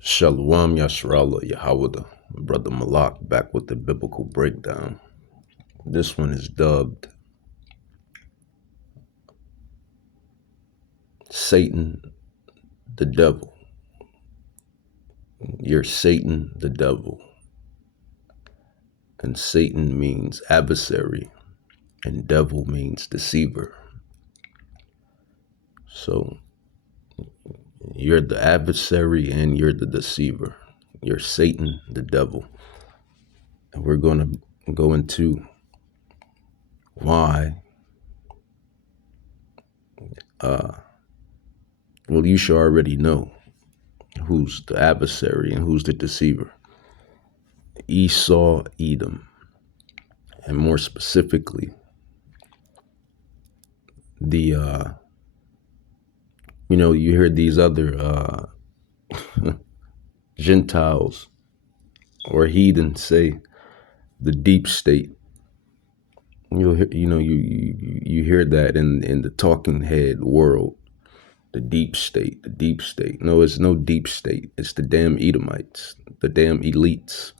Shalom Yasharallah Yahawada, Brother Malak back with the biblical breakdown. This one is dubbed Satan the Devil. You're Satan the Devil. And Satan means adversary, and devil means deceiver. So you're the adversary and you're the deceiver. You're Satan the Devil. And we're going to go into why. Well, you should already know who's the adversary and who's the deceiver. Esau, Edom, and more specifically, the you hear these other Gentiles or heathens say the deep state. You hear that in the talking head world. The deep state, the deep state. No, it's no deep state. It's the damn Edomites, the damn elites,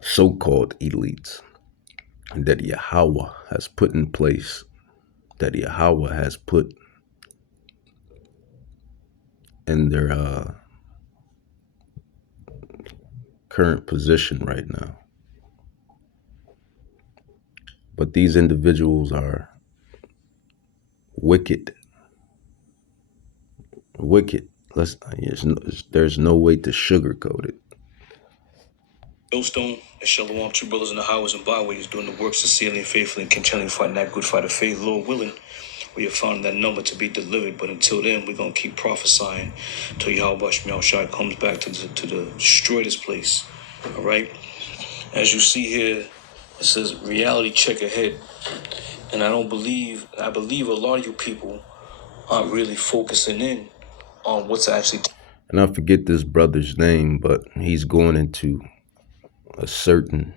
so-called elites that Yahweh has put in place, that Yahweh has put in their current position right now. But these individuals are wicked. Wicked. There's no way to sugarcoat it. Millstone and Shalom, two brothers in the highways and byways, doing the works sincerely and faithfully and continually fighting that good fight of faith. Lord willing, we have found that number to be delivered. But until then, we're going to keep prophesying till Yahweh Shai comes back to destroy this place. All right? As you see here, it says reality check ahead. And I believe a lot of you people aren't really focusing in on what's actually. And I forget this brother's name, but he's going into a certain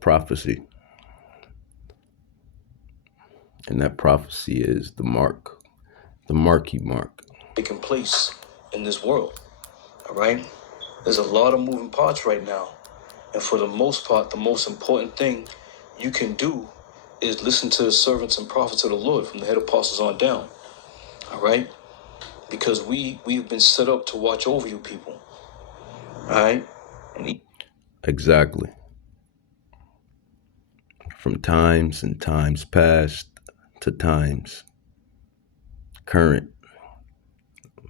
prophecy. And that prophecy is the marquee mark. Taking place in this world. All right? There's a lot of moving parts right now. And for the most part, the most important thing you can do is listen to the servants and prophets of the Lord from the head apostles on down. All right? Because we've been set up to watch over you people. All right? Exactly. From times and times past to times current,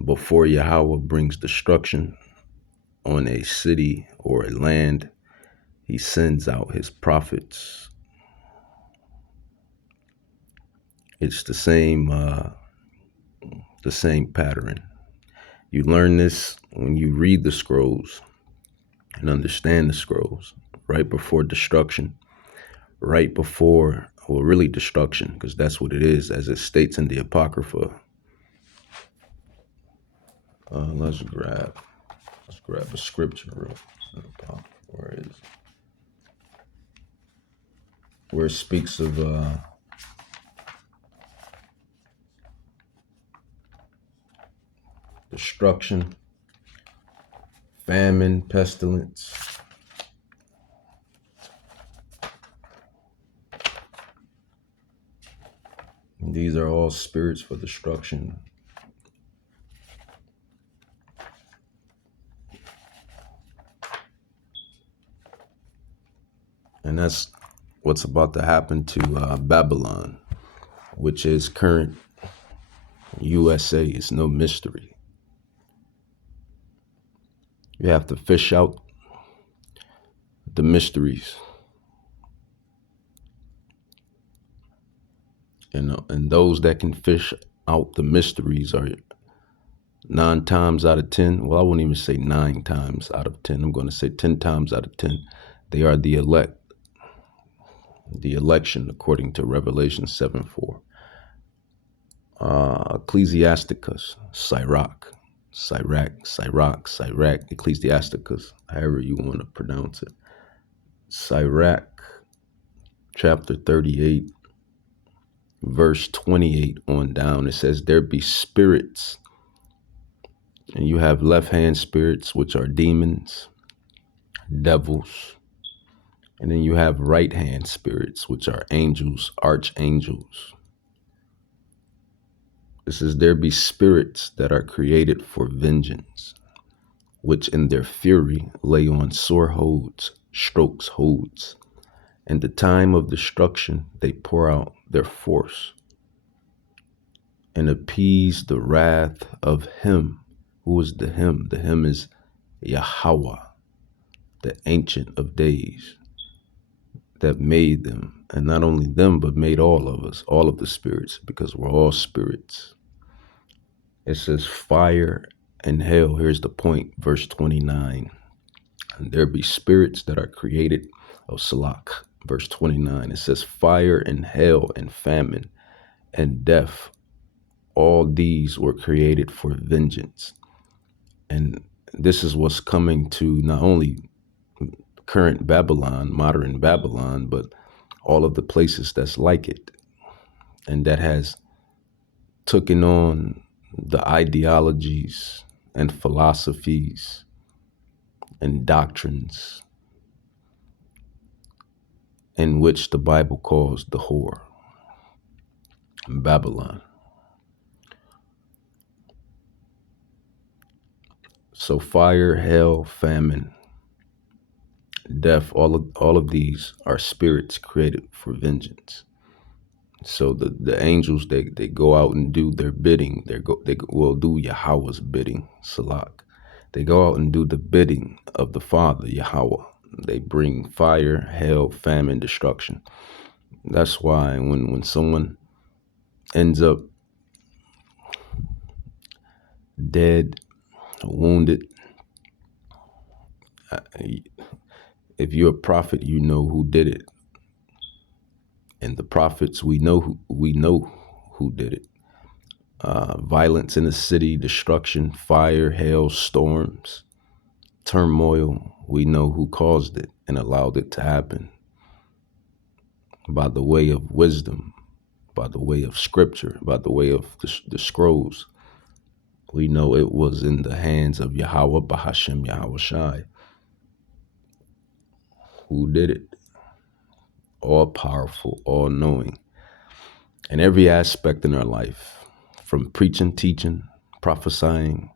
before Yahweh brings destruction on a city or a land, he sends out his prophets. It's the same pattern. You learn this when you read the scrolls and understand the scrolls right before destruction, really destruction, because that's what it is, as it states in the Apocrypha. Let's grab a scripture where it is, where it speaks of destruction, famine, pestilence. These are all spirits for destruction. And that's what's about to happen to Babylon, which is current USA. It's no mystery. You have to fish out the mysteries. And those that can fish out the mysteries are 9 times out of 10. Well, I wouldn't even say 9 times out of 10. I'm going to say 10 times out of 10. They are the elect. The election, according to Revelation 7:4. Ecclesiasticus, Sirach, Ecclesiasticus, however you want to pronounce it. Sirach, chapter 38, verse 28 on down. It says, there be spirits, and you have left hand spirits, which are demons, devils. And then you have right hand spirits, which are angels, archangels. It says, there be spirits that are created for vengeance, which in their fury lay on sore holds, strokes holds. In the time of destruction, they pour out their force and appease the wrath of him. Who is the him? The him is Yahweh, the Ancient of Days, that made them. And not only them, but made all of us, all of the spirits, because we're all spirits. It says fire and hell. Here's the point, verse 29. And there be spirits that are created of Salak. Verse 29, it says fire and hell and famine and death. All these were created for vengeance. And this is what's coming to not only current Babylon, modern Babylon, but all of the places that's like it. And that has taken on the ideologies and philosophies and doctrines in which the Bible calls the whore, Babylon. So fire, hell, famine, death, all of these are spirits created for vengeance. So the angels, they go out and do their bidding. They will do Yahweh's bidding, Salak. They go out and do the bidding of the Father, Yahweh. They bring fire, hell, famine, destruction. That's why when someone ends up dead, wounded, if you're a prophet, you know who did it. And the prophets, we know who did it. Violence in the city, destruction, fire, hail, storms, turmoil. We know who caused it and allowed it to happen. By the way of wisdom, by the way of scripture, by the way of the scrolls. We know it was in the hands of Yahweh, Bahashem, Yahweh Shai, who did it. All powerful, all knowing. In every aspect in our life, from preaching, teaching, prophesying,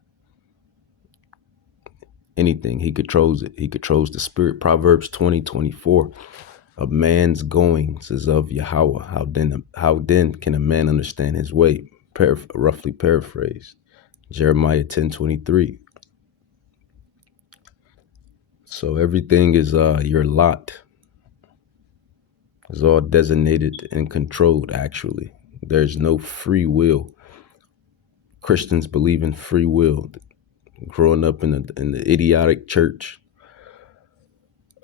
anything, he controls it. He controls the spirit. Proverbs 20:24. A man's goings is of Yahweh. How then can a man understand his way? Roughly paraphrased. Jeremiah 10:23. So everything is your lot. It's all designated and controlled, actually. There's no free will. Christians believe in free will. Growing up in the idiotic church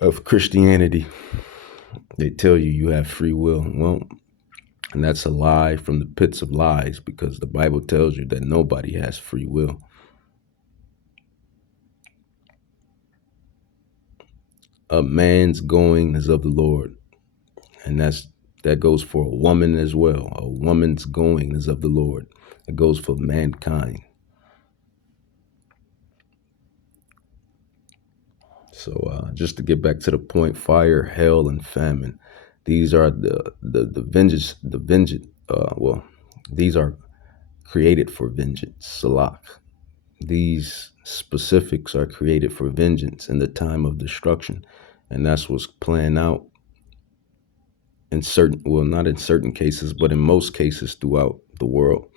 of Christianity, they tell you have free will. Well, and that's a lie from the pits of lies, because the Bible tells you that nobody has free will. A man's going is of the Lord. And that goes for a woman as well. A woman's going is of the Lord. It goes for mankind. So just to get back to the point, fire, hell, and famine. These are the vengeance. These are created for vengeance. Salak. These specifics are created for vengeance in the time of destruction, and that's what's planned out. Not in certain cases, but in most cases throughout the world,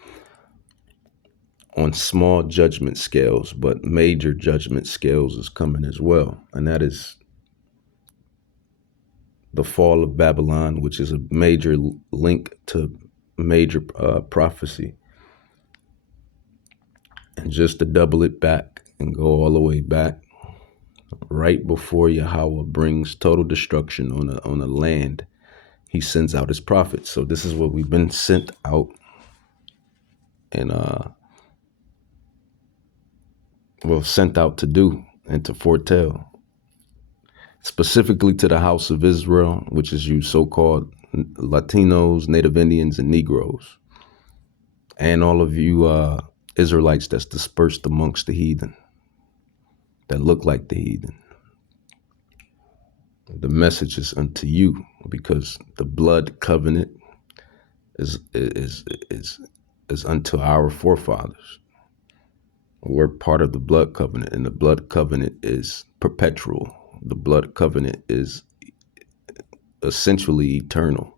on small judgment scales, but major judgment scales is coming as well. And that is the fall of Babylon, which is a major link to major prophecy. And just to double it back and go all the way back, right before Yahweh brings total destruction on a land, he sends out his prophets. So this is what we've been sent out and sent out to do and to foretell, specifically to the house of Israel, which is you so-called Latinos, Native Indians, and Negroes, and all of you Israelites that's dispersed amongst the heathen, that look like the heathen. The message is unto you, because the blood covenant is unto our forefathers. We're part of the blood covenant, and the blood covenant is perpetual. The blood covenant is essentially eternal.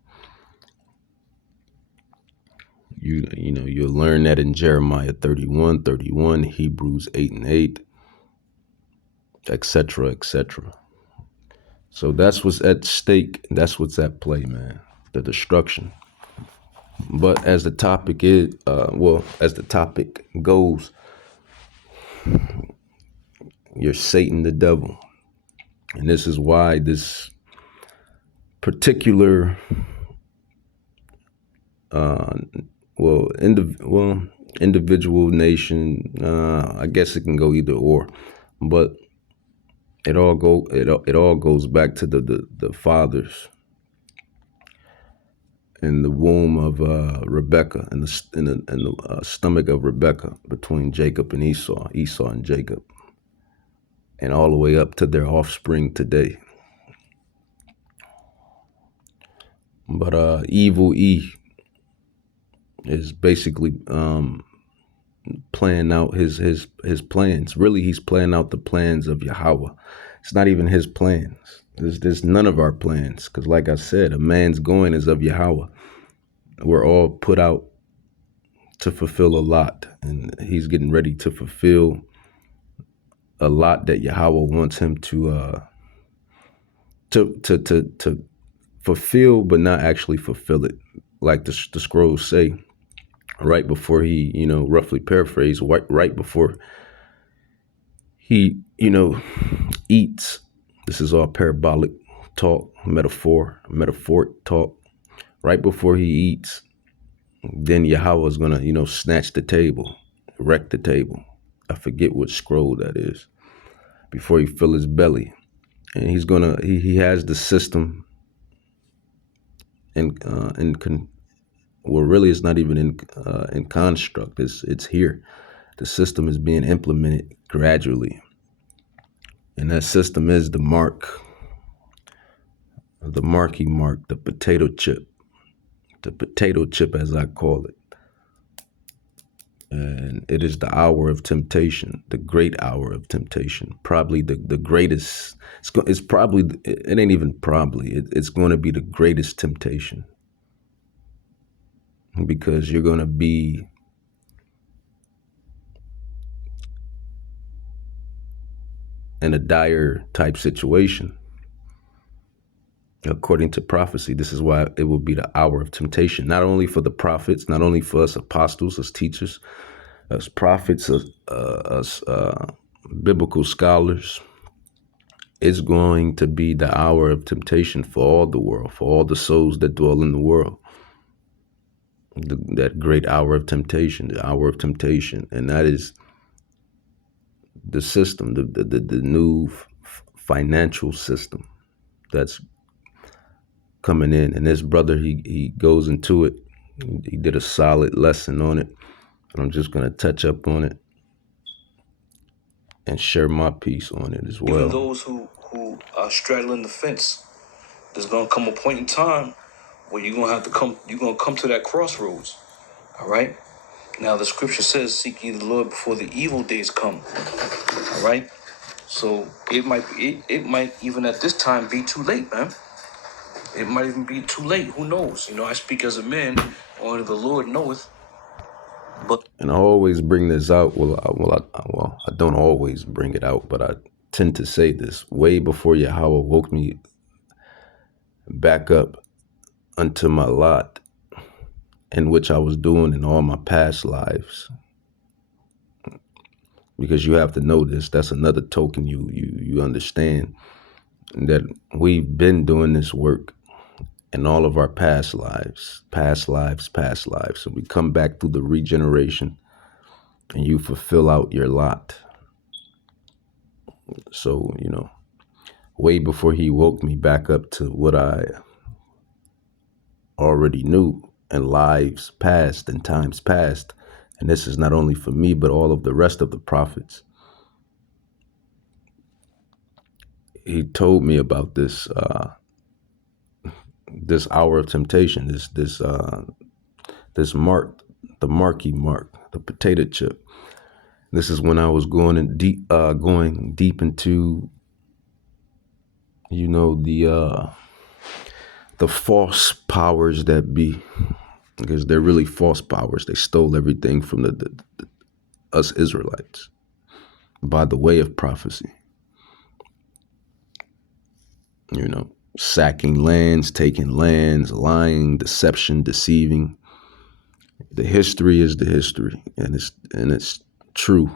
You'll learn that in Jeremiah 31:31, Hebrews 8:8, etc., etc. So that's what's at stake. That's what's at play, man. The destruction. But as the topic as the topic goes, you're Satan, the devil. And this is why this particular individual nation, I guess it can go either or, but it all goes back to the fathers in the womb of Rebecca, in the stomach of Rebecca, between Jacob and Esau and Jacob, and all the way up to their offspring today. But evil E is basically playing out his plans. Really, he's playing out the plans of Yahweh. It's not even his plans. There's none of our plans, because like I said, a man's going is of Yahweh. We're all put out to fulfill a lot, and he's getting ready to fulfill a lot that Yahweh wants him to fulfill, but not actually fulfill it. Like the scrolls say, right before he, roughly paraphrase, right before he, eats. This is all parabolic talk, metaphoric talk. Right before he eats, then Yahweh is going to, snatch the table, wreck the table. I forget what scroll that is. Before he fill his belly. And he's going to, he has the system really it's not even in construct. It's here. The system is being implemented gradually. And that system is the mark he marked, the potato chip as I call it. And it is the hour of temptation, the great hour of temptation, probably the greatest. It's probably, it ain't even probably, it's going to be the greatest temptation, because you're going to be in a dire type situation. According to prophecy, this is why it will be the hour of temptation, not only for the prophets, not only for us apostles, as teachers, as prophets, as biblical scholars. It's going to be the hour of temptation for all the world, for all the souls that dwell in the world. That great hour of temptation, the hour of temptation. And that is the system, the new financial system that's coming in. And this brother, he goes into it. He did a solid lesson on it. And I'm just going to touch up on it and share my piece on it as well. Even those who are straddling the fence, there's going to come a point in time where you're going to come to that crossroads. All right? Now, the scripture says, seek ye the Lord before the evil days come. All right? So it might even at this time be too late, man. It might even be too late. Who knows? I speak as a man, only the Lord knoweth. And I always bring this out. I don't always bring it out, but I tend to say this way before Yahweh woke me back up unto my lot, in which I was doing in all my past lives. Because you have to know this. That's another token you understand that we've been doing this work in all of our past lives. So we come back through the regeneration and you fulfill out your lot. So, way before he woke me back up to what I already knew in lives past and times past. And this is not only for me, but all of the rest of the prophets. He told me about this this hour of temptation, this mark, the marquee mark, the potato chip. This is when I was going deep into, the false powers that be, because they're really false powers. They stole everything from us Israelites by the way of prophecy. Sacking lands, taking lands, lying, deception, deceiving. The history is the history, and it's true.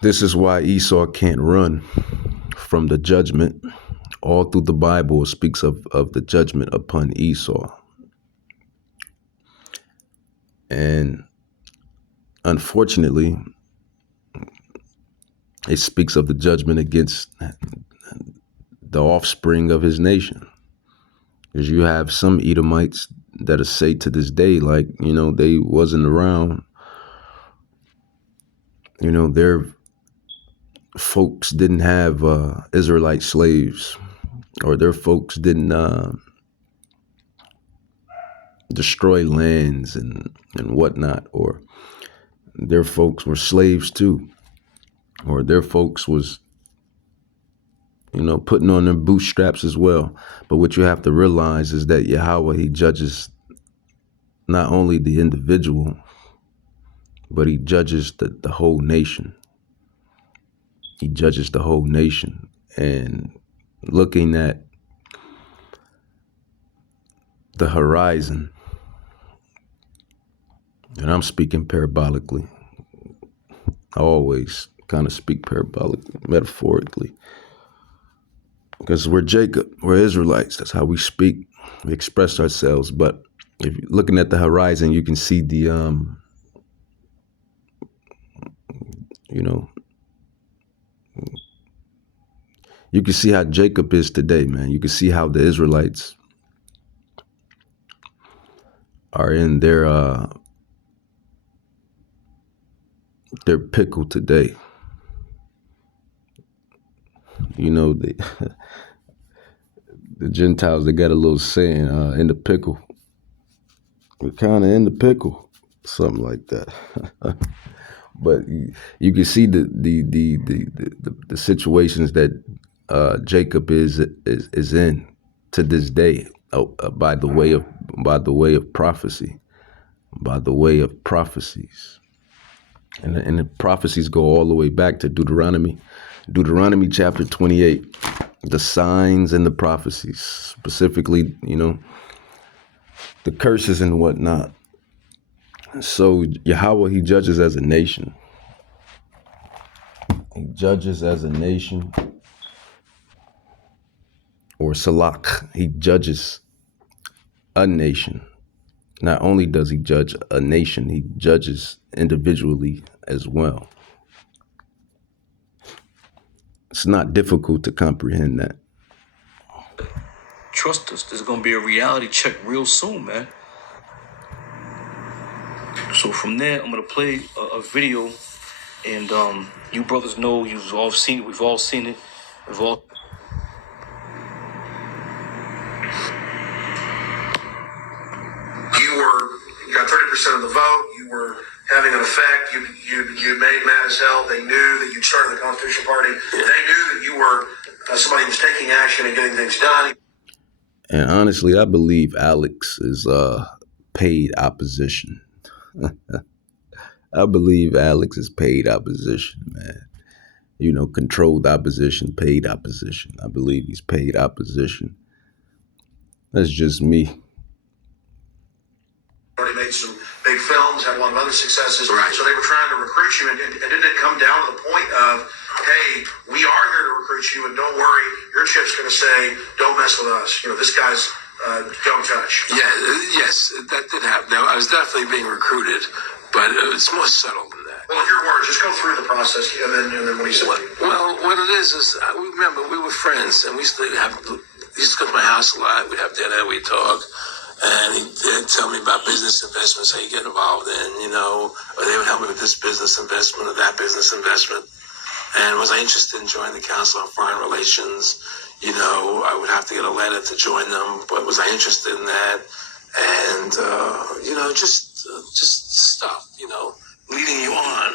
This is why Esau can't run from the judgment. All through the Bible, it speaks of the judgment upon Esau. And unfortunately, it speaks of the judgment against the offspring of his nation. Because you have some Edomites that say to this day, like, they wasn't around. Their folks didn't have Israelite slaves, or their folks didn't destroy lands and whatnot, or their folks were slaves too, or their folks was, putting on their bootstraps as well. But what you have to realize is that Yahweh, he judges not only the individual, but he judges the whole nation. He judges the whole nation. And looking at the horizon, and I'm speaking parabolically. I always kind of speak parabolically, metaphorically. Because we're Jacob, we're Israelites. That's how we speak, we express ourselves. But if you're looking at the horizon, you can see the, you can see how Jacob is today, man. You can see how the Israelites are in their pickle today. The Gentiles, they got a little saying, in the pickle. We're kind of in the pickle, something like that. But you can see the situations that Jacob is in to this day, by the way of prophecy, by the way of prophecies, and the prophecies go all the way back to Deuteronomy chapter 28. The signs and the prophecies, specifically, the curses and whatnot. So Yahweh, he judges as a nation. He judges as a nation. Or Salak, he judges a nation. Not only does he judge a nation, he judges individually as well. It's not difficult to comprehend that. Trust us, there's going to be a reality check real soon, man. So from there, I'm going to play a video. And you brothers know, you've all seen it. We've all seen it. You got 30% of the vote. You were having an effect. You made mad as hell. They knew that you started the Constitution Party. They knew that you were somebody who was taking action and getting things done. And honestly, I believe Alex is paid opposition. I believe Alex is paid opposition, man. Controlled opposition, paid opposition. I believe he's paid opposition. That's just me. Already made some big films, had a lot of other successes. Right. So they were trying to recruit you, and didn't it come down to the point of, hey, we are here to recruit you, and don't worry, your chip's going to say, don't mess with us. This guy's don't touch. Yeah, yes, that did happen. Now, I was definitely being recruited, but it's more subtle than that. Well, in your words, just go through the process, and then what he said. Well, what it is remember, we were friends, and we used to have he used to come to my house a lot. We'd have dinner, we'd talk. And he'd tell me about business investments, how you get involved in, or they would help me with this business investment or that business investment. And was I interested in joining the Council on Foreign Relations? I would have to get a letter to join them, but was I interested in that? And, just stuff, leading you on.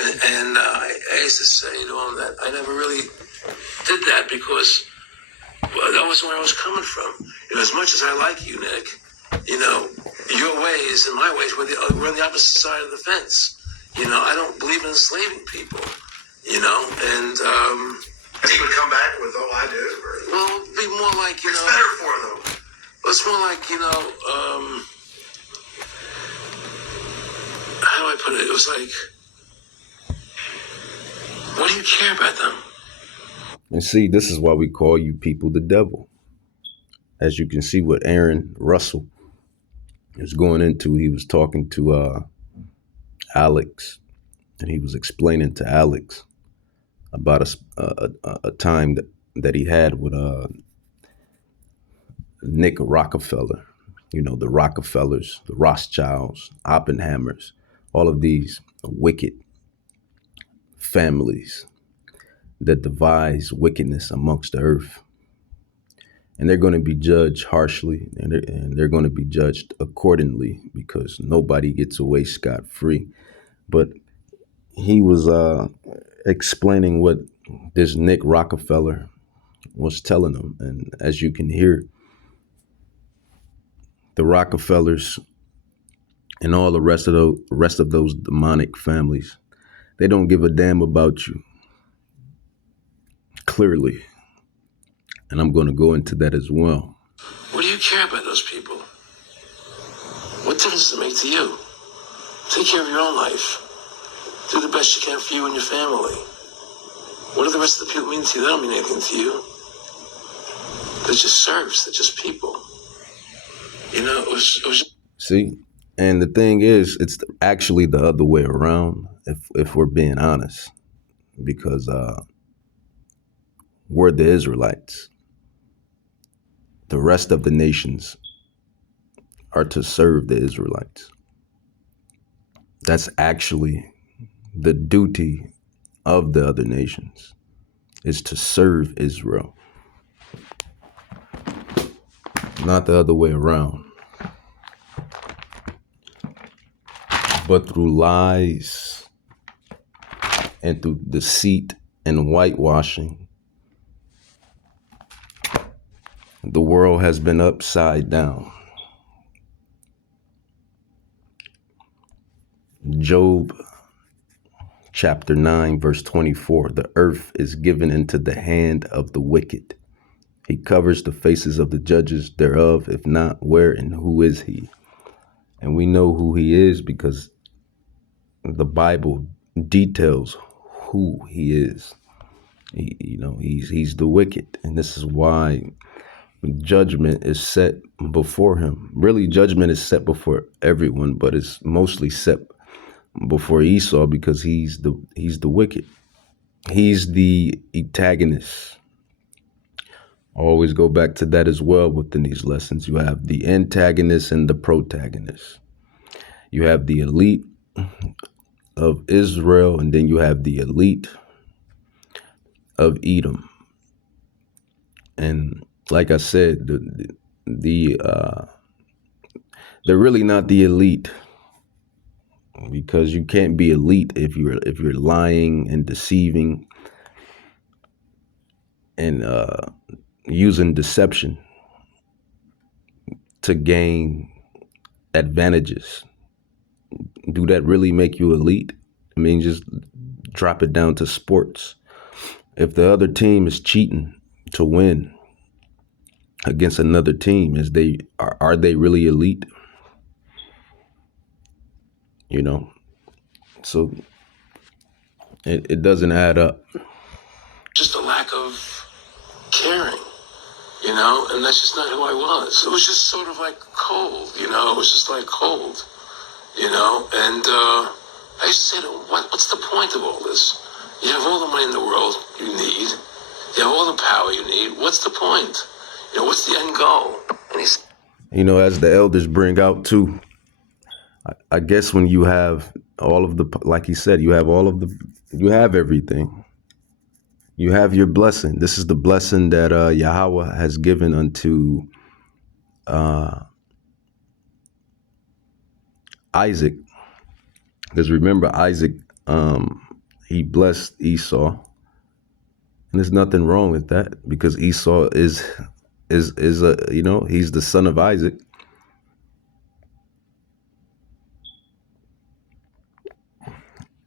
And I used to say to him that I never really did that because that wasn't where I was coming from. As much as I like you, Nick, your ways and my ways, we're on the opposite side of the fence. I don't believe in enslaving people, and he would come back with, "Oh, I do." well, it'd be more like, It's better for them. it's more like, how do I put it? It was like, what do you care about them? And see, this is why we call you people the devil. As you can see what Aaron Russell is going into, he was talking to Alex, and he was explaining to Alex about a time that he had with Nick Rockefeller. The Rockefellers, the Rothschilds, Oppenheimers, all of these wicked families that devise wickedness amongst the earth. And they're going to be judged harshly, and they're going to be judged accordingly, because nobody gets away scot-free. But he was explaining what this Nick Rockefeller was telling them. And as you can hear, the Rockefellers and all the rest of those demonic families, they don't give a damn about you. Clearly. And I'm going to go into that as well. What do you care about those people? What difference does it make to you? Take care of your own life. Do the best you can for you and your family. What do the rest of the people mean to you? They don't mean anything to you. They're just serfs. They're just people. It was. See? And the thing is, it's actually the other way around, if we're being honest. Because we're the Israelites. The rest of the nations are to serve the Israelites. That's actually the duty of the other nations, is to serve Israel. Not the other way around. But through lies and through deceit and whitewashing, the world has been upside down. Job chapter 9, verse 24, the earth is given into the hand of the wicked. He covers the faces of the judges thereof. If not, where and who is he? And we know who he is because the Bible details who he is. He's the wicked. And this is why judgment is set before him. Really, judgment is set before everyone, but it's mostly set before Esau because he's the wicked. He's the antagonist. Always go back to that as well within these lessons. You have the antagonist and the protagonist. You have the elite of Israel, and then you have the elite of Edom. And like I said, they're really not the elite, because you can't be elite if you're lying and deceiving and using deception to gain advantages. Do that really make you elite? I mean, just drop it down to sports. If the other team is cheating to win against another team, are they really elite? So it doesn't add up. Just a lack of caring, and that's just not who I was. It was just sort of like cold, it was just like cold, and I used to say to him, what's the point of all this? You have all the money in the world you need. You have all the power you need. What's the point? what's the end goal? And he said, As the elders bring out too, I guess when you have all of the, like he said, you have everything. You have your blessing. This is the blessing that Yahweh has given unto Isaac. Because remember, Isaac, he blessed Esau, and there's nothing wrong with that because Esau is he's the son of Isaac.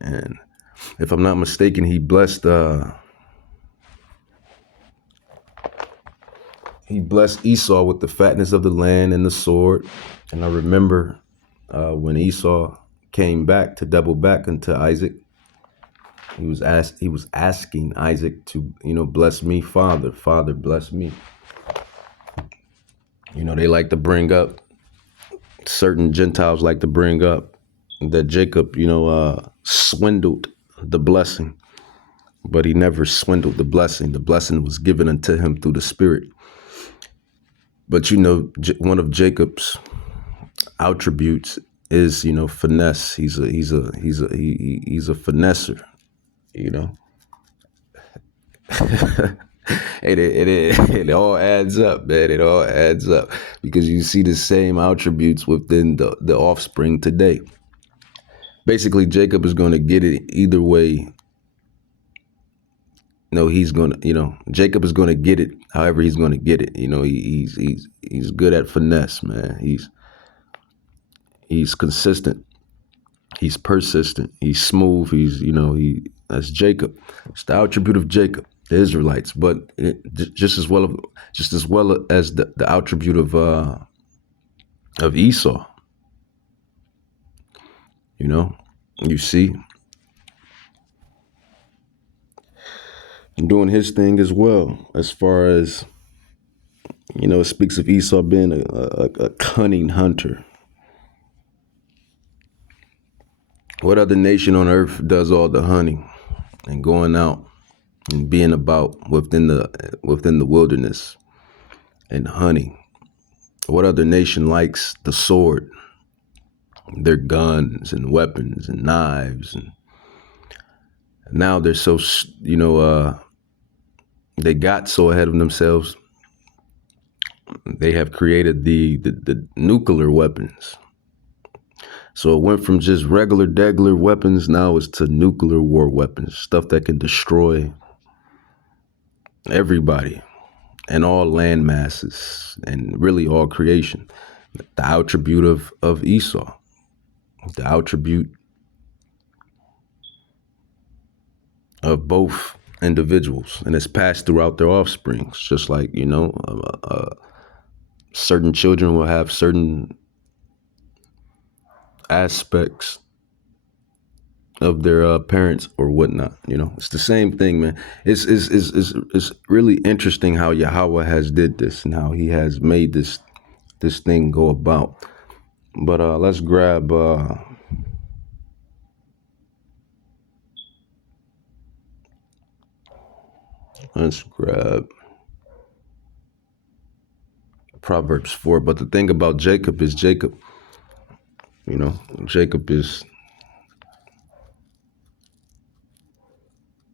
And if I'm not mistaken, he blessed Esau with the fatness of the land and the sword. And I remember when Esau came back to double back unto Isaac, he was asking Isaac to, bless me, Father, bless me. They like to bring up, certain Gentiles like to bring up that Jacob, swindled the blessing, but he never swindled the blessing. The blessing was given unto him through the Spirit. But one of Jacob's attributes is, finesse. He's a finesser, It all adds up, man. It all adds up because you see the same attributes within the offspring today. Basically, Jacob is going to get it either way. No, Jacob is going to get it however he's going to get it. He's good at finesse, man. He's consistent. He's persistent. He's smooth. That's Jacob. It's the attribute of Jacob, the Israelites, but just as well as the attribute of Esau. You see, and doing his thing as well. As far as it speaks of Esau being a cunning hunter. What other nation on earth does all the hunting and going out and being about within the wilderness and hunting? What other nation likes the sword, their guns and weapons and knives? And now they're so, they got so ahead of themselves. They have created the nuclear weapons. So it went from just regular weapons, now it's to nuclear war weapons, stuff that can destroy everybody and all land masses and really all creation. The attribute of Esau, the attribute of both individuals, and it's passed throughout their offsprings, just like, certain children will have certain aspects of their parents or whatnot. It's the same thing, man. It's really interesting how Yahweh has did this and how he has made this thing go about. But let's grab Proverbs 4. But the thing about Jacob is Jacob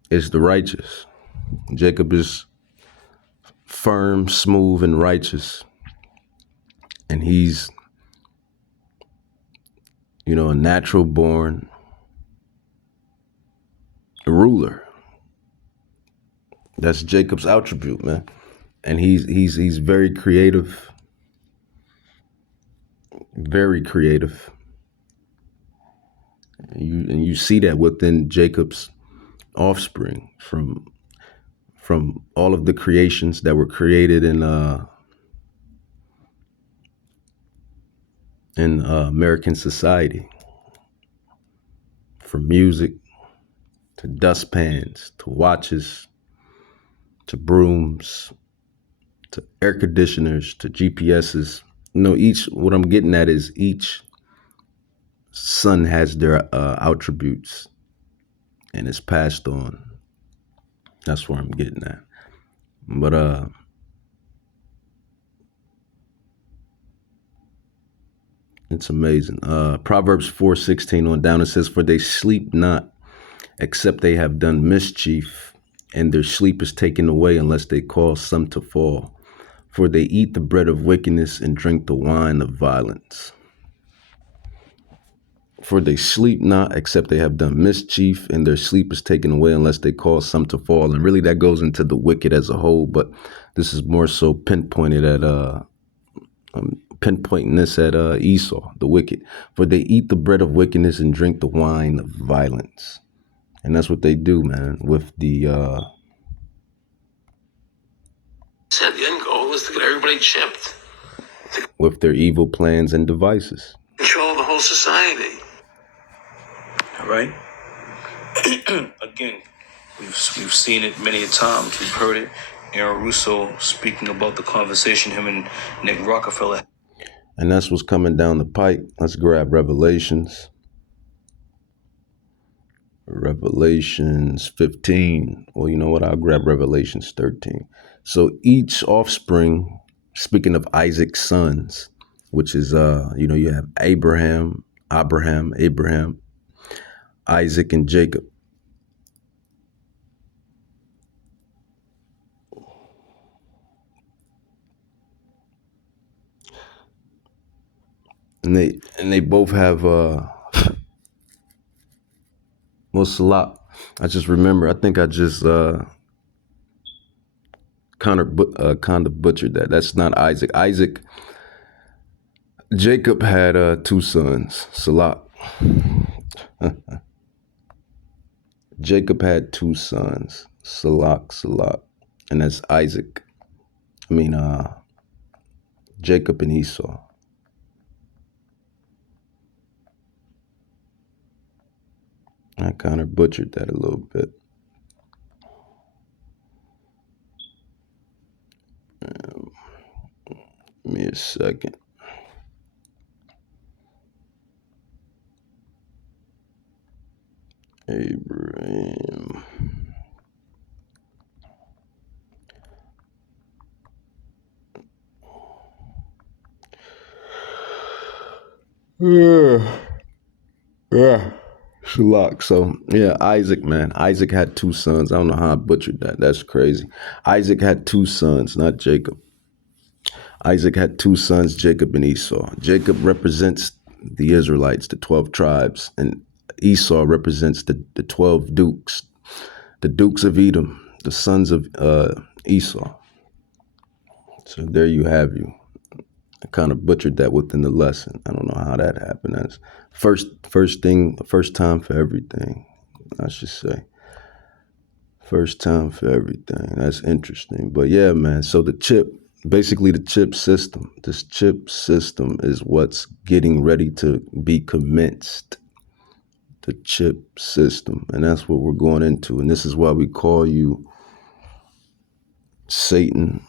is the righteous. Jacob is firm, smooth, and righteous. And he's, a natural born ruler. That's Jacob's attribute, man. And he's very creative. Very creative. And you see that within Jacob's offspring from all of the creations that were created in American society, from music to dustpans to watches to brooms to air conditioners to GPSs. What I'm getting at is each son has their attributes and it's passed on. That's where I'm getting at. But It's amazing. Proverbs 4:16 on down, it says, "For they sleep not, except they have done mischief, and their sleep is taken away unless they cause some to fall. For they eat the bread of wickedness and drink the wine of violence." For they sleep not, except they have done mischief, and their sleep is taken away unless they cause some to fall. And really that goes into the wicked as a whole, but this is more so pinpointed at pinpointing this at Esau, the wicked. For they eat the bread of wickedness and drink the wine of violence. And that's what they do, man, with the Said the end goal was to get everybody chipped, with their evil plans and devices. control the whole society. All right. Again, we've seen it many a times. We've heard it. Aaron Russo speaking about the conversation him and Nick Rockefeller. And that's what's coming down the pike. Let's grab Revelations. Revelations 15. Well, you know what? I'll grab Revelations 13. So each offspring, speaking of Isaac's sons, which is, you have Abraham, Isaac, and Jacob. And they both have Salah. I just remember. I think I just kind of butchered that. That's not Isaac. Jacob had 2 sons. Salah. Jacob had 2 sons. Salah, and that's Isaac. Jacob and Esau. I kind of butchered that a little bit. Give me a second. Abraham. Yeah. Shalak. So yeah, Isaac, man. Isaac had 2 sons. I don't know how I butchered that. That's crazy. Isaac had 2 sons, not Jacob. Isaac had 2 sons, Jacob and Esau. Jacob represents the Israelites, the 12 tribes, and Esau represents the 12 dukes, the dukes of Edom, the sons of Esau. So there you have you. I kind of butchered that within the lesson. I don't know how that happened. That's first time for everything, I should say. First time for everything. That's interesting. But yeah, man, so the chip system, this chip system is what's getting ready to be commenced. The chip system. And that's what we're going into. And this is why we call you Satan,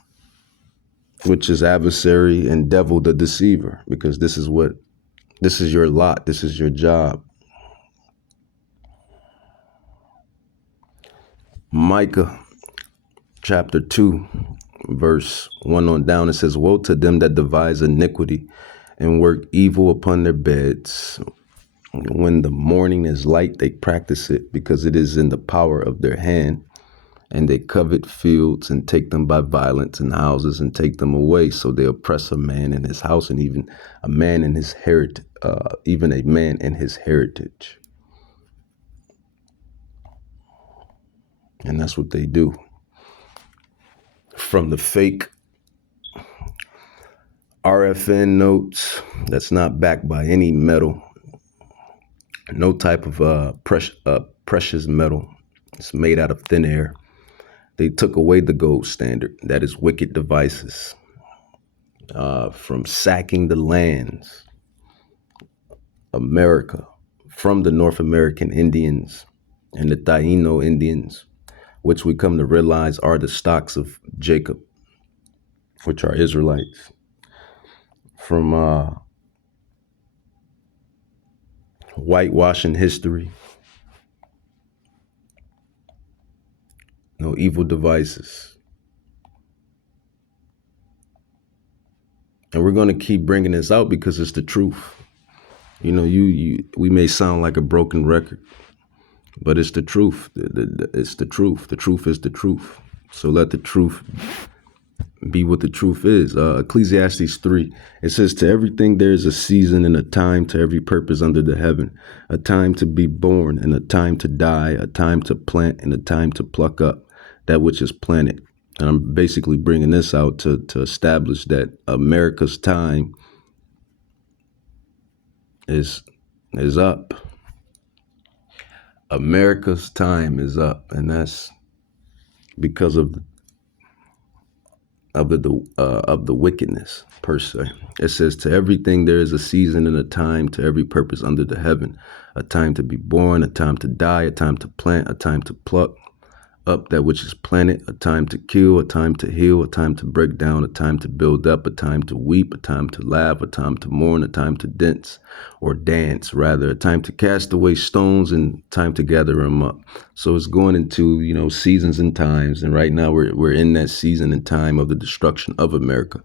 which is adversary, and devil the deceiver, because this is your lot. This is your job. Micah chapter 2, verse 1 on down, it says, "Woe to them that devise iniquity and work evil upon their beds. When the morning is light, they practice it, because it is in the power of their hand. And they covet fields and take them by violence, and houses and take them away. So they oppress a man in his house, and even a man in his heritage, And that's what they do. From the fake RFN notes that's not backed by any metal, no type of precious metal. It's made out of thin air. They took away the gold standard. That is wicked devices. From sacking the lands, America, from the North American Indians and the Taino Indians, which we come to realize are the stocks of Jacob, which are Israelites. From whitewashing history, no evil devices. And we're going to keep bringing this out because it's the truth. You know, we may sound like a broken record, but it's the truth. It's the truth. The truth is the truth. So let the truth be what the truth is. Ecclesiastes 3, it says, to everything there is a season and a time to every purpose under the heaven, a time to be born and a time to die, a time to plant and a time to pluck up that which is planted. And I'm basically bringing this out to establish that America's time is up. America's time is up, and that's because of the wickedness per se. It says, to everything there is a season and a time to every purpose under the heaven, a time to be born, a time to die, a time to plant, a time to pluck up that which is planted, a time to kill, a time to heal, a time to break down, a time to build up, a time to weep, a time to laugh, a time to mourn, a time to dance, a time to cast away stones and time to gather them up. So it's going into, seasons and times. And right now we're in that season and time of the destruction of America.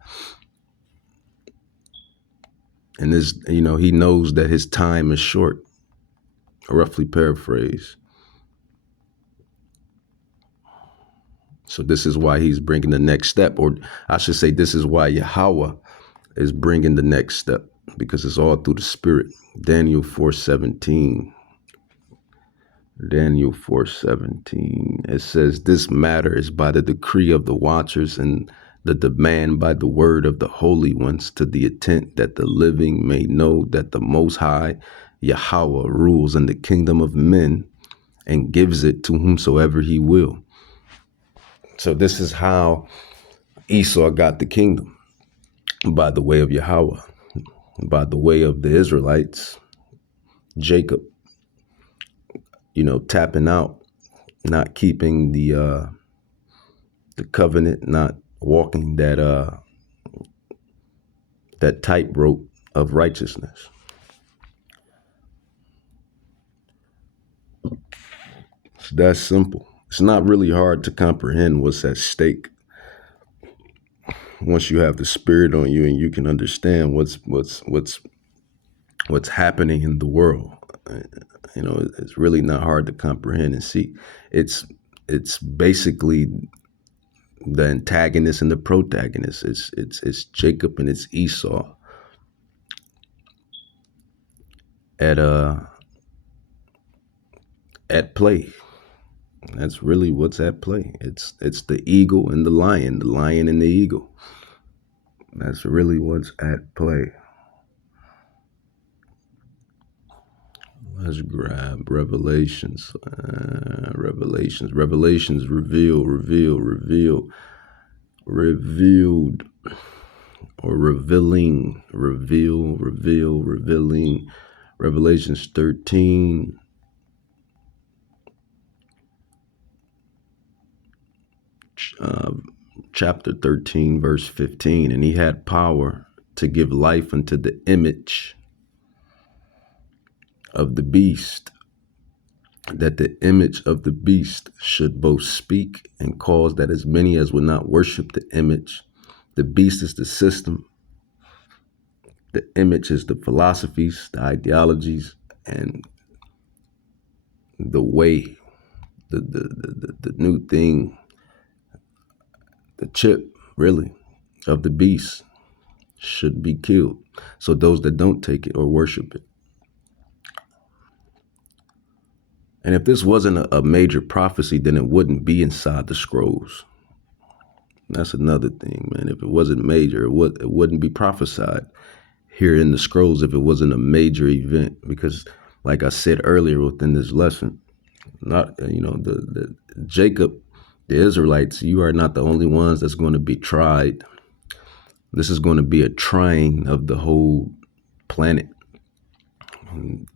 And this, he knows that his time is short, roughly paraphrase. So this is why he's bringing the next step, or I should say, this is why Yahweh is bringing the next step, because it's all through the Spirit. Daniel 4:17. Daniel 4:17. It says, this matter is by the decree of the watchers and the demand by the word of the holy ones, to the intent that the living may know that the Most High Yahweh rules in the kingdom of men and gives it to whomsoever he will. So this is how Esau got the kingdom, by the way of Yahweh, by the way of the Israelites, Jacob, tapping out, not keeping the covenant, not walking that tightrope of righteousness. So that's simple. It's not really hard to comprehend what's at stake once you have the Spirit on you and you can understand what's happening in the world. It's really not hard to comprehend and see. It's basically the antagonist and the protagonist. It's Jacob and it's Esau at play. That's really what's at play. It's the eagle and the lion and the eagle. That's really what's at play. Let's grab Revelations. Revelations revealed, or revealing, revealing. Revelations 13. Chapter 13, verse 15. And he had power to give life unto the image of the beast, that the image of the beast should both speak and cause that as many as would not worship the image. The beast is the system. The image is the philosophies, the ideologies, and the way, the new thing, the chip, really, of the beast should be killed. So those that don't take it or worship it. And if this wasn't a major prophecy, then it wouldn't be inside the scrolls. That's another thing, man. If it wasn't major, it wouldn't be prophesied here in the scrolls if it wasn't a major event. Because, like I said earlier within this lesson, the Jacob, the Israelites, you are not the only ones that's going to be tried. This is going to be a trying of the whole planet.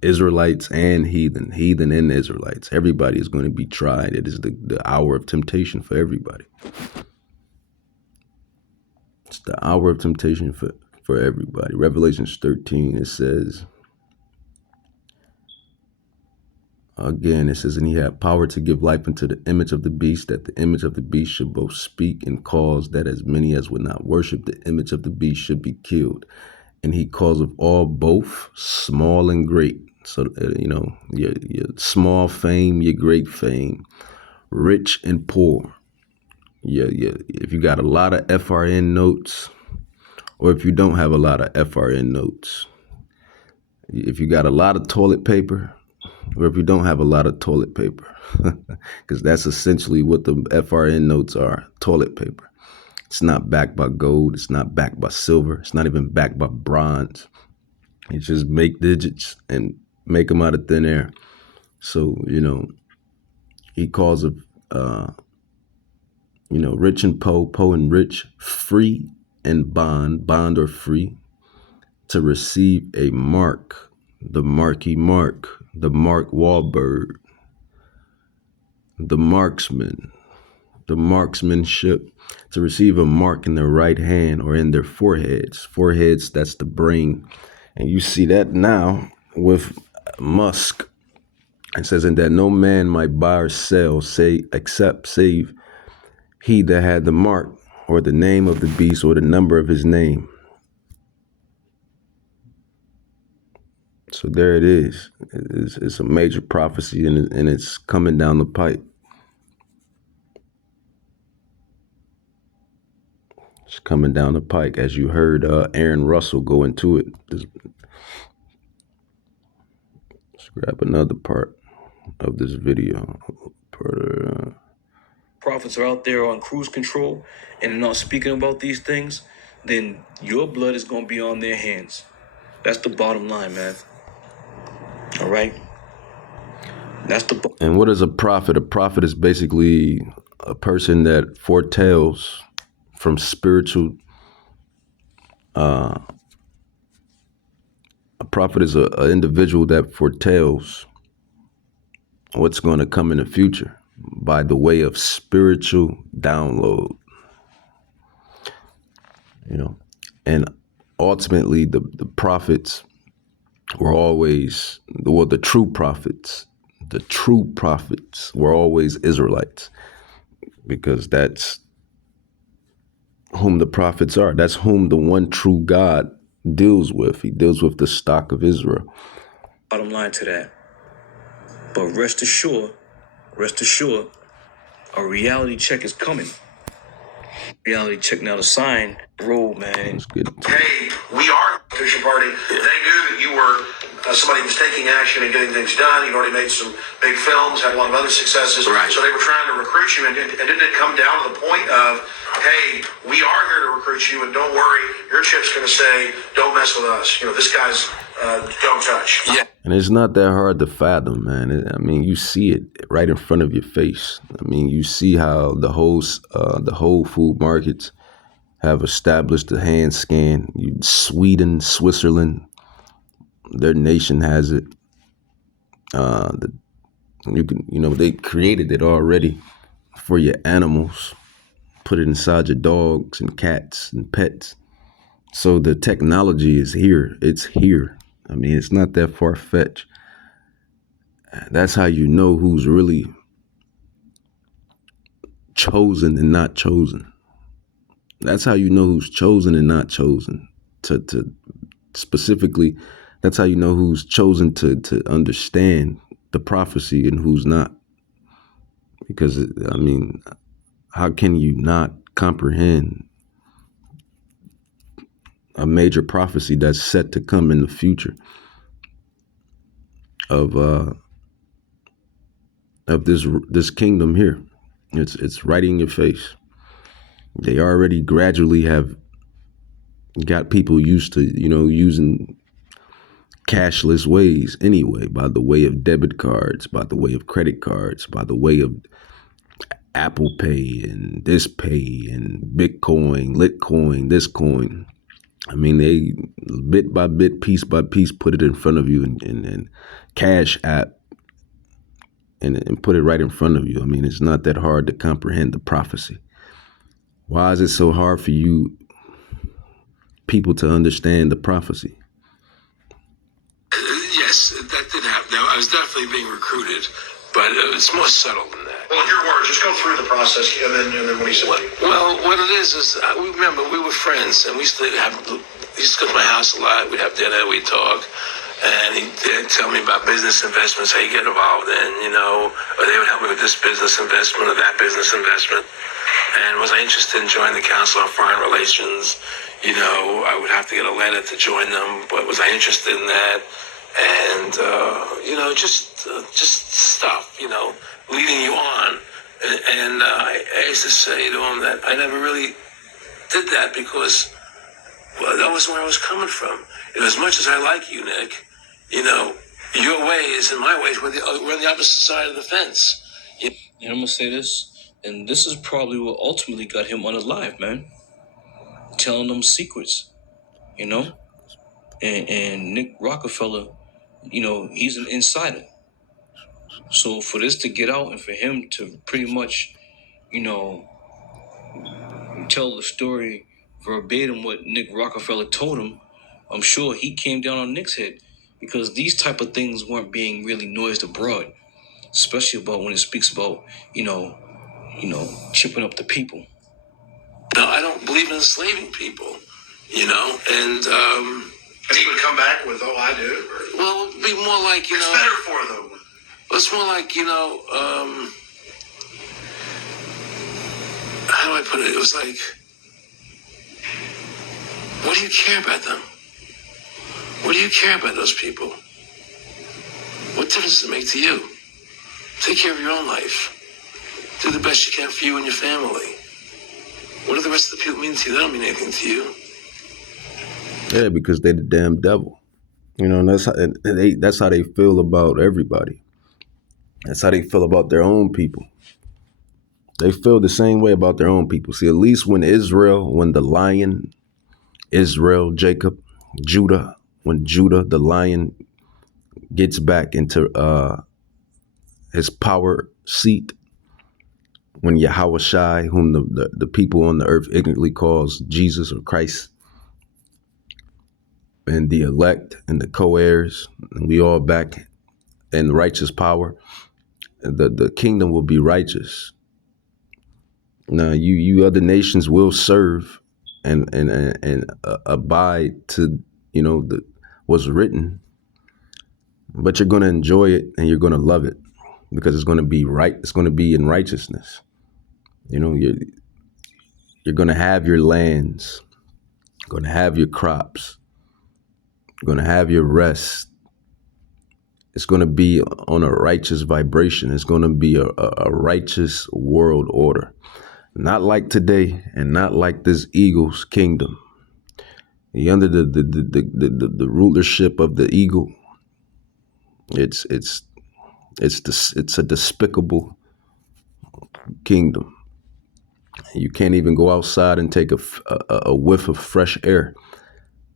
Israelites and heathen and Israelites. Everybody is going to be tried. It is the hour of temptation for everybody. It's the hour of temptation for everybody. Revelations 13, it says, again, it says, and he had power to give life unto the image of the beast, that the image of the beast should both speak and cause that as many as would not worship the image of the beast should be killed. and he calls of all both small and great. So, your small fame, your great fame, rich and poor. Yeah. If you got a lot of FRN notes, or if you don't have a lot of FRN notes, if you got a lot of toilet paper, or if you don't have a lot of toilet paper, because that's essentially what the FRN notes are, toilet paper. It's not backed by gold. It's not backed by silver. It's not even backed by bronze. It's just make digits and make them out of thin air. So, he calls of, rich and poor and rich, free and bond or free, to receive a mark, the Marky Mark, the Mark Wahlberg, the marksman, the marksmanship, to receive a mark in their right hand or in their foreheads. Foreheads, that's the brain. And you see that now with Musk. It says, and that no man might buy or sell, except save he that had the mark or the name of the beast or the number of his name. So there it is. It's a major prophecy, and it's coming down the pipe. It's coming down the pike, as you heard Aaron Russell go into it. Let's grab another part of this video. Prophets are out there on cruise control and not speaking about these things, then your blood is going to be on their hands. That's the bottom line, man. All right? And what is a prophet? A prophet is basically a person that foretells from spiritual. A prophet is an individual that foretells what's going to come in the future by the way of spiritual download. And ultimately the prophets were always, the true prophets were always Israelites, because that's whom the prophets are. That's whom the one true God deals with. He deals with the stock of Israel. Bottom line to that. But rest assured, a reality check is coming. Reality check now, the sign, bro, man. Let's get it. Hey, we are the Christian Party. They knew that you were somebody who was taking action and getting things done. You'd already made some big films, had a lot of other successes. Right. So they were trying to recruit you. And didn't it come down to the point of, hey, we are here to recruit you, and don't worry, your chip's going to say, don't mess with us. This guy's don't touch. Yeah. And it's not that hard to fathom, man. You see it right in front of your face. You see how the Whole Food markets have established the hand scan. Sweden, Switzerland, their nation has it. They created it already for your animals. Put it inside your dogs and cats and pets. So the technology is here. It's here. It's not that far-fetched. That's how you know who's really chosen and not chosen. That's how you know who's chosen and not chosen. To specifically, that's how you know who's chosen to understand the prophecy and who's not. Because, how can you not comprehend a major prophecy that's set to come in the future of this kingdom here? It's right in your face. They already gradually have got people used to, using cashless ways anyway, by the way of debit cards, by the way of credit cards, by the way of Apple Pay and this pay and Bitcoin, Litcoin, this coin. They bit by bit, piece by piece, put it in front of you and Cash App and put it right in front of you. It's not that hard to comprehend the prophecy. Why is it so hard for you people to understand the prophecy? Yes, that did happen. Now, I was definitely being recruited but it's more subtle than that. Well, in your words, just go through the process, and then what he said to you. Well, what it is remember we were friends, and we used to go to my house a lot. We'd have dinner, we'd talk, and he'd tell me about business investments, how you get involved in, or they would help me with this business investment or that business investment. And was I interested in joining the Council on Foreign Relations? I would have to get a letter to join them, but was I interested in that? And just stuff, leading you on. And I used to say to him that I never really did that because, well, that wasn't where I was coming from. As much as I like you, Nick, your ways and my ways, we're on the opposite side of the fence. And I'm gonna say this, and this is probably what ultimately got him unalive, man. Telling them secrets, And Nick Rockefeller, he's an insider. So for this to get out and for him to pretty much, tell the story verbatim what Nick Rockefeller told him, I'm sure he came down on Nick's head because these type of things weren't being really noised abroad, especially about when it speaks about, chipping up the people. No, I don't believe in enslaving people, and And he would come back with, "Oh, I do." Or, well, it'd be more like, it's better for them. it's more like, how do I put it? It was like, what do you care about them? What do you care about those people? What difference does it make to you? Take care of your own life. Do the best you can for you and your family. What do the rest of the people mean to you? They don't mean anything to you. Yeah, because they the damn devil. And that's how they feel about everybody. That's how they feel about their own people. They feel the same way about their own people. See, at least when the lion, Israel, Jacob, Judah, when Judah, the lion, gets back into his power seat, when Yahweh Shai, whom the people on the earth ignorantly calls Jesus or Christ, and the elect and the co-heirs, and we all back in righteous power, the kingdom will be righteous. Now, you other nations will serve and abide to what's written, but you're going to enjoy it and you're going to love it because it's going to be right. It's going to be in righteousness. You're going to have your lands, going to have your crops, going to have your rest. It's going to be on a righteous vibration. It's going to be a righteous world order. Not like today and not like this eagle's kingdom. You're under the rulership of the eagle. It's a despicable kingdom. You can't even go outside and take a whiff of fresh air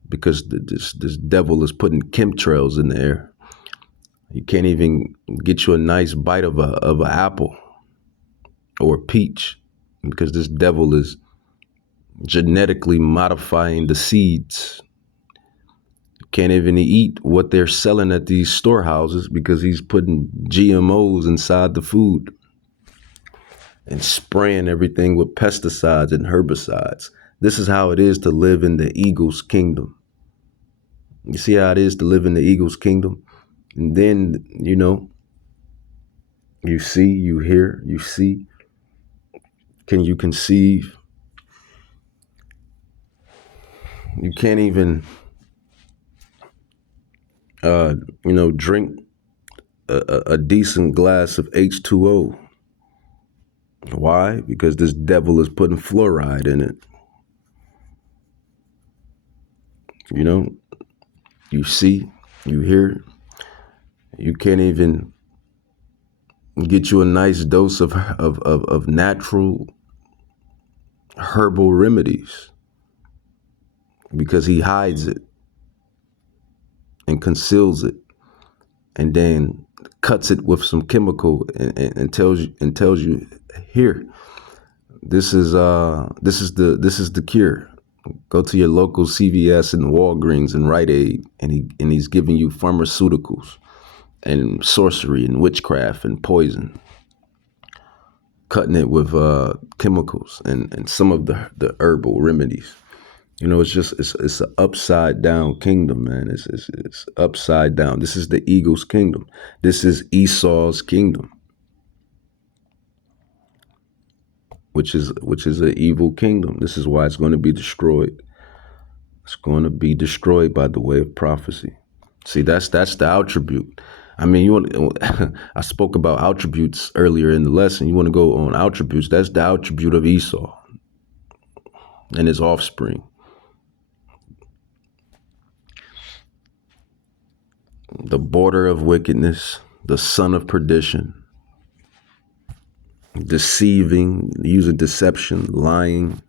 because this devil is putting chemtrails in the air. You can't even get you a nice bite of an apple or a peach because this devil is genetically modifying the seeds. You can't even eat what they're selling at these storehouses because he's putting GMOs inside the food and spraying everything with pesticides and herbicides. This is how it is to live in the eagle's kingdom. You see how it is to live in the eagle's kingdom? And then, you see, you hear, you see. Can you conceive? You can't even, drink a decent glass of H2O. Why? Because this devil is putting fluoride in it. You see, you hear. You can't even get you a nice dose of natural herbal remedies because he hides it and conceals it and then cuts it with some chemical and tells you here, this is the cure. Go to your local CVS and Walgreens and Rite Aid, and he's giving you pharmaceuticals and sorcery and witchcraft and poison, cutting it with chemicals and some of the herbal remedies. You know, it's an upside down kingdom, man. It's upside down. This is the eagle's kingdom. This is Esau's kingdom, which is an evil kingdom. This is why it's going to be destroyed. It's going to be destroyed by the way of prophecy. See, that's the attribute. I mean, I spoke about attributes earlier in the lesson. You want to go on attributes? That's the attribute of Esau and his offspring. The border of wickedness, the son of perdition, deceiving, using deception, lying.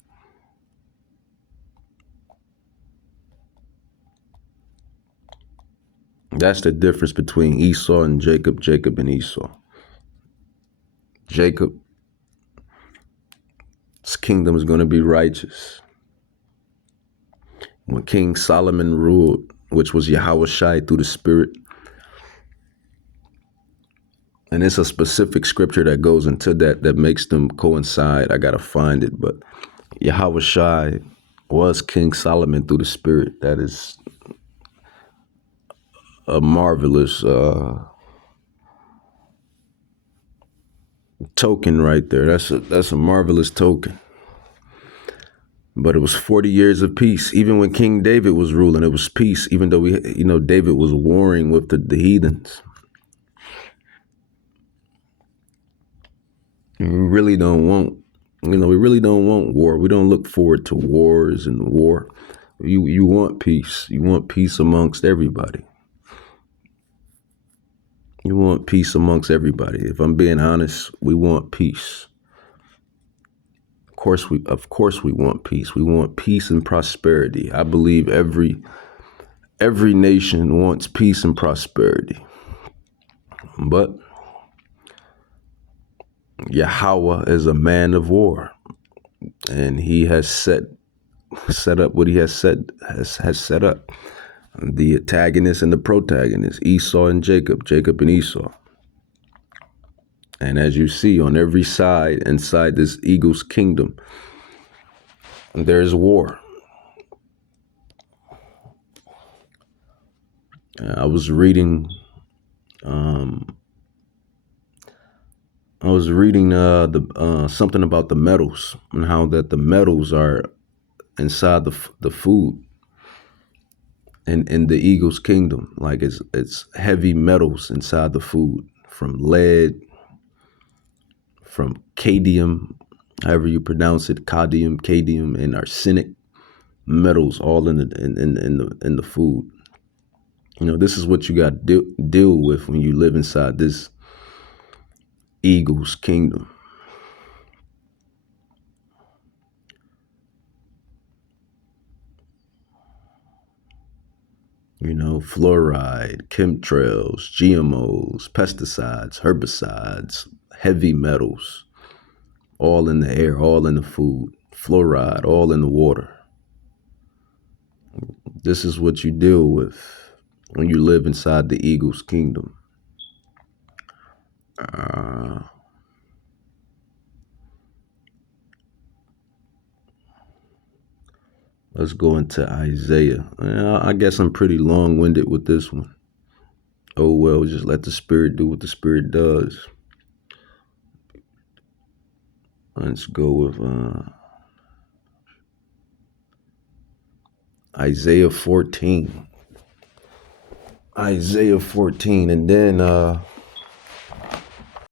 That's the difference between Esau and Jacob, Jacob and Esau. Jacob's kingdom is going to be righteous. When King Solomon ruled, which was Yahushai through the Spirit, and it's a specific scripture that goes into that makes them coincide. I got to find it, but Yahushai was King Solomon through the Spirit. That is a marvelous token right there. That's a marvelous token. But it was 40 years of peace. Even when King David was ruling, it was peace. Even though David was warring with the heathens. And we really don't want war. We don't look forward to wars and war. You want peace. You want peace amongst everybody. You want peace amongst everybody. If I'm being honest, we want peace. Of course we want peace. We want peace and prosperity. I believe every nation wants peace and prosperity. But Yahweh is a man of war, and he has set up what he has set up. The antagonist and the protagonist, Esau and Jacob, Jacob and Esau. And as you see, on every side inside this eagle's kingdom, there is war. I was reading something about the metals and how that the metals are inside the food in the eagle's kingdom. Like it's heavy metals inside the food, from lead, from cadmium, however you pronounce it, cadmium, and arsenic metals, all in the food. You know, this is what you got to deal with when you live inside this eagle's kingdom. You know, fluoride, chemtrails, GMOs, pesticides, herbicides, heavy metals, all in the air, all in the food, fluoride, all in the water. This is what you deal with when you live inside the eagle's kingdom. Let's go into Isaiah. I guess I'm pretty long-winded with this one. Oh, well, just let the Spirit do what the Spirit does. Let's go with Isaiah 14. Isaiah 14. And then